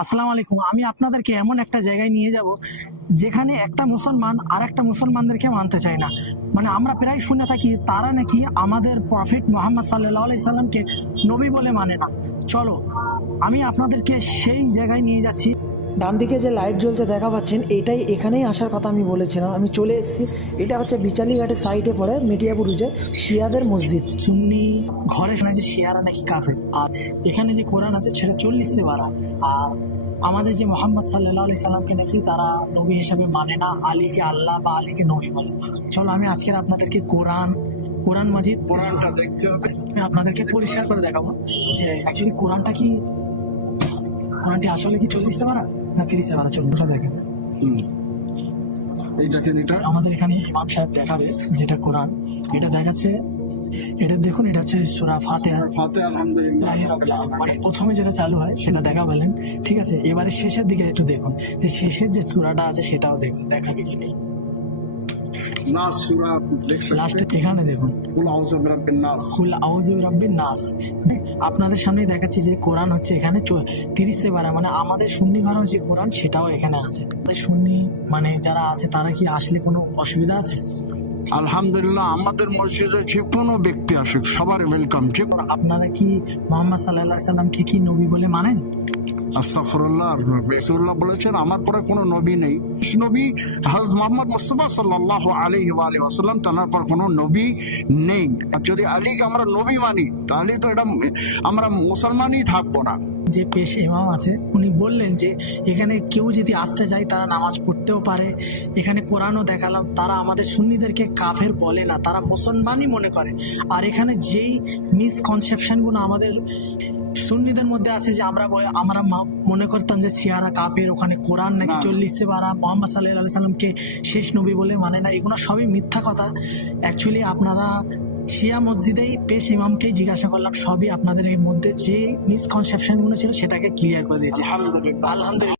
আসসালামু আলাইকুম। আমি আপনাদেরকে এমন একটা জায়গায় নিয়ে যাব যেখানে একটা মুসলমান আর একটা মুসলমানদেরকে মানতে চায় না। মানে আমরা প্রায় শুনে থাকি তারা নাকি আমাদের প্রফেট মোহাম্মদ সাল্লাল্লাহু আলাইহি সাল্লামকে নবী বলে মানে না। চলো আমি আপনাদেরকে সেই জায়গায় নিয়ে যাচ্ছি। ডান দিকে যে লাইট জ্বলছে দেখা পাচ্ছেন, এটাই এখানেই আসার কথা আমি বলেছিলাম। আমি চলে এসেছি। এটা হচ্ছে বিচালি ঘাটের সাইডে পড়ে মেটিয়াবুরুজে শিয়াদের মসজিদ। সুন্নি ঘরে শোনা যে শিয়ারা নাকি কাফের, আর এখানে যে কোরআন আছে সেটা 40 বারা। আর আমাদের যে মোহাম্মদ সাল্লাল্লাহু আলাইহি সাল্লামকে নাকি তারা নবী হিসাবে মানে না, আলীকে আল্লাহ বা আলীকে নবী বলে। চলো আমি আজকের আপনাদেরকে কোরআন মাজিদ কোরআনটা দেখতে হবে। আমি আপনাদেরকে পরিষ্কার করে দেখাবো যে অ্যাকচুয়ালি কোরআনটি আসলে কি 40 বারা না 30 বারা। চলুন দেখেন। এই দেখেন, এটা আমাদের এখানে ইমাম সাহেব দেখাবে যেটা কোরআন, এটা দেখাচ্ছে। এটা দেখুন, এটা হচ্ছে সূরা ফাতিহা। ফাতে আলহামদুলিল্লাহ। মানে প্রথমে যেটা চালু হয় সেটা দেখাবেন, ঠিক আছে। এবারে শেষের দিকে একটু দেখুন যে শেষের যে সূরাটা আছে সেটাও দেখুন, দেখাবে কি নেই। নাস সূরা দেখছেন? লাস্ট এখানে দেখুন, কুল আউযু বিরাব্বিন নাস। কুল আউযু বিরাব্বিন নাস। আপনাদের সামনে দেখাচ্ছি যে কোরআন হচ্ছে এখানে 30 বারা। মানে আমাদের সুন্নি ঘরও যে কোরআন সেটাও এখানে আছে। আমাদের সুন্নি মানে যারা আছে তারা কি আসলে কোনো অসুবিধা আছে? আলহামদুলিল্লাহ, আমাদের মসজিদে যে কোনো ব্যক্তি আসুক সবার ওয়েলকাম। যে আপনারা কি মোহাম্মদ সাল্লাল্লাহু আলাইহি সাল্লামকে কি নবী বলে মানেন? আস্তাগফিরুল্লাহ, রাসূলুল্লাহ বলেছেন আমার পরে কোনো নবী নেই। নবী হযরত মুহাম্মদ মুস্তাফা সাল্লাল্লাহু আলাইহি ওয়া আলিহি ওয়াসাল্লাম, তার পর কোনো নবী নেই। আর যদি আলীকে আমরা নবী মানি তাহলে তো এটা আমরা মুসলমানই থাকবো না। যে পেশ ইমাম আছে উনি বললেন যে এখানে কেউ যদি আসতে চায় তারা নামাজ পড়তেও পারে। এখানে কোরআনও দেখালাম, তারা আমাদের সুন্নিদেরকে কাফের বলে না, তারা মুসলমানই মনে করে। আর এখানে যেই মিসকনসেপশনগুলো আমাদের সুন্নিদের মধ্যে আছে যে আমরা মনে করতাম যে শিয়ারা কাফের, ওখানে কোরআন নাকি 40 বারা, মোহাম্মদ সাল্লাল্লাহু আলাইহি সাল্লামকে শেষ নবী বলে মানে না, এগুলো সবই মিথ্যা কথা। অ্যাকচুয়ালি আপনারা শিয়া মসজিদেই পেশ ইমামকেই জিজ্ঞাসা করলাম, সবই আপনাদের এর মধ্যে যে মিসকনসেপশনগুলো ছিল সেটাকে ক্লিয়ার করে দিয়েছে। আলহামদুলিল্লাহ। আলহামদুলিল্লাহ।